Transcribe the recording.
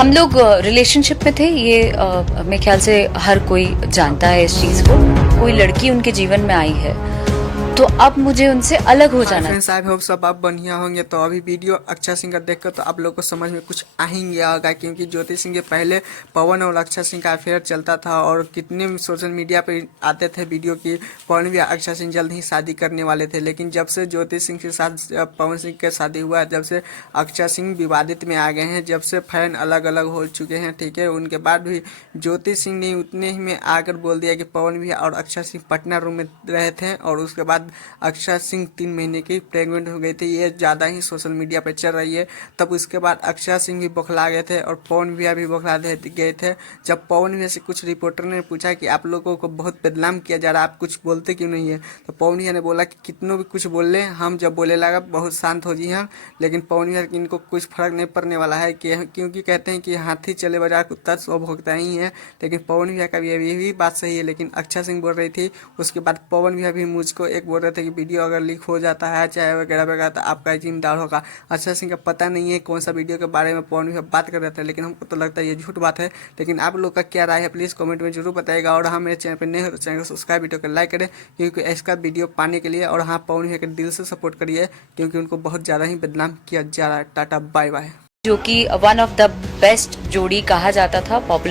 हम लोग रिलेशनशिप में थे, ये मेरे ख्याल से हर कोई जानता है इस चीज़ को। कोई लड़की उनके जीवन में आई है तो अब मुझे उनसे अलग हो जाना। फ्रेंड्स, आई होप सब आप बढ़िया होंगे। तो अभी वीडियो अक्षय सिंह का देखकर तो आप लोग को समझ में कुछ आ ही गया होगा, क्योंकि ज्योति सिंह के पहले पवन और अक्षय सिंह का अफेयर चलता था और कितने सोशल मीडिया पे आते थे वीडियो की पवन भी अक्षय सिंह जल्द ही शादी करने वाले थे। लेकिन जब से ज्योति सिंह के साथ पवन सिंह का शादी हुआ, जब से अक्षय सिंह विवादित में आ गए हैं, जब से फैन अलग अलग हो चुके हैं, ठीक है, उनके बाद भी ज्योति सिंह ने उतने ही में आकर बोल दिया कि पवन भी और अक्षय सिंह पटना रूम में रहे थे और उसके बाद अक्षय सिंह 3 महीने की प्रेग्नेंट हो गई थी। ये ज़्यादा ही सोशल मीडिया पर चल रही है। तब उसके बाद अक्षय सिंह भी बौखला गए थे और पवन भैया भी बौखला गए थे। जब पवन भैया से कुछ रिपोर्टर ने पूछा कि आप लोगों को बहुत बदनाम किया जा रहा है, आप कुछ बोलते क्यों नहीं है, तो पवन भैया ने बोला कि कितनों भी कुछ बोल लें, हम जब बोले लगा बहुत शांत हो जी हैं। लेकिन पवन भैया इनको कुछ फर्क नहीं पड़ने वाला है, क्योंकि कहते हैं कि हाथी चले बाजार कुत्ता सो भोगता ही है। लेकिन पवन भैया का भी भी बात सही है। लेकिन अक्षय सिंह बोल रही थी, उसके बाद पवन भैया भी मुझको एक बोल रहे थे कि वीडियो अगर लीक हो जाता है चाहे वगैरह वगैरह तो आपका जिम्मेदार होगा। अक्षय सिंह का पता नहीं है कौन सा वीडियो के बारे में पवन भैया बात कर रहे थे, लेकिन हमको तो लगता है ये झूठ बात है। लेकिन आप लोग का क्या राय है प्लीज़ कमेंट में जरूर बताइएगा। और हाँ, मेरे चैनल पर नए हो तो चैनल को सब्सक्राइब, वीडियो को लाइक करें क्योंकि इसका वीडियो पाने के लिए। और हाँ, पवन भैया के दिल से सपोर्ट करिए क्योंकि उनको बहुत ज़्यादा ही बदनाम किया जा रहा है। Tata bye bye. जो कि वन ऑफ द बेस्ट जोड़ी कहा जाता था, पॉपुलर